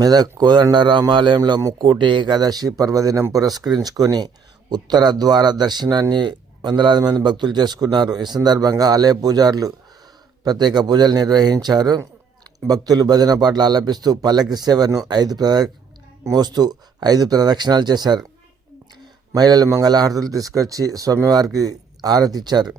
మెదక్ కోదండరామాలయంలో ముక్కోటి ఏకాదశి పర్వదినం పురస్కరించుకొని ఉత్తర ద్వార దర్శనాన్ని వందలాది మంది భక్తులు చేసుకున్నారు. ఈ సందర్భంగా ఆలయ పూజారులు ప్రత్యేక పూజలు నిర్వహించారు. భక్తులు భజన పాటలు ఆలపిస్తూ పల్లకి సేవను మోస్తూ 5 ప్రదక్షిణాలు చేశారు. మహిళలు మంగళహారతులు తీసుకొచ్చి స్వామివారికి ఆరతిచ్చారు.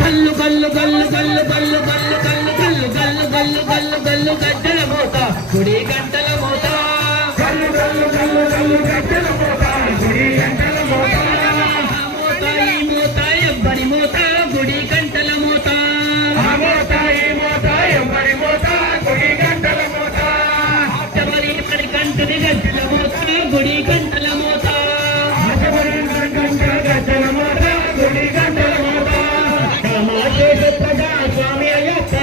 గల్లు గల్లు గల్లు గల్లు గల్లు గల్లు గల్లు గల్లు గల్లు గల్లు గల్లు గల్లు గజ్జల మోత గుడి గంటల మోత గల్లు గల్లు గల్లు గల్లు గజ్జల మోత గుడి గంటల మోత మోత ఈ మోత ఎవ్వరి మోత గుడి గంటల మోత మోత ఈ మోత ఎవ్వరి మోత గుడి గంటల మోత ఎవరి మరి గంటని గజ్జల మోత గుడి గంటల మోత ఎవరి మరి గంట గజ్జల మోత గుడి గంటల మోత స్వామి అయ్యప్ప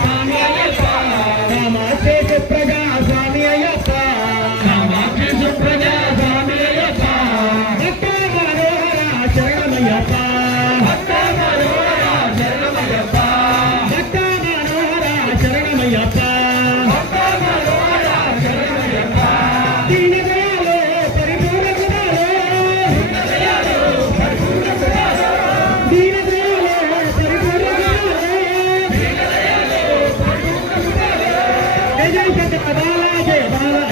స్వామి అయ్యప్ప ప్రజా స్వామి అయ్యప్ప ప్రజా స్వామి అయ్యప్ప భక్త మనోహర శరణమయ్యప్ప భక్త మనోహర శరణమయ్యప్ప భక్త మనోహర శరణమయ్యప్ప భక్త మనోహర శరణమయ్యప్ప దీన దయాలో పరిపూర్ణ గుణాలో దీన దయాలో పరిపూర్ణ గుణాలో దీన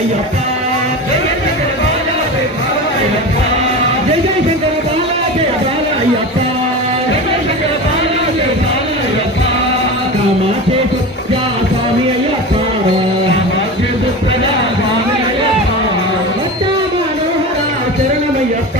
అయ్యప్ప జయ శంకర బాలా జయ బాలా అయ్యప్ప జయ శంకర బాలా జయ బాలా అయ్యప్ప జయ శంకర బాలా జయ బాలా అయ్యప్ప కామాక్షి ప్రజా స్వామి అయ్యప్ప కామాక్షి ప్రజా స్వామి అయ్యప్ప భక్త మనోహర శరణమయ్యప్ప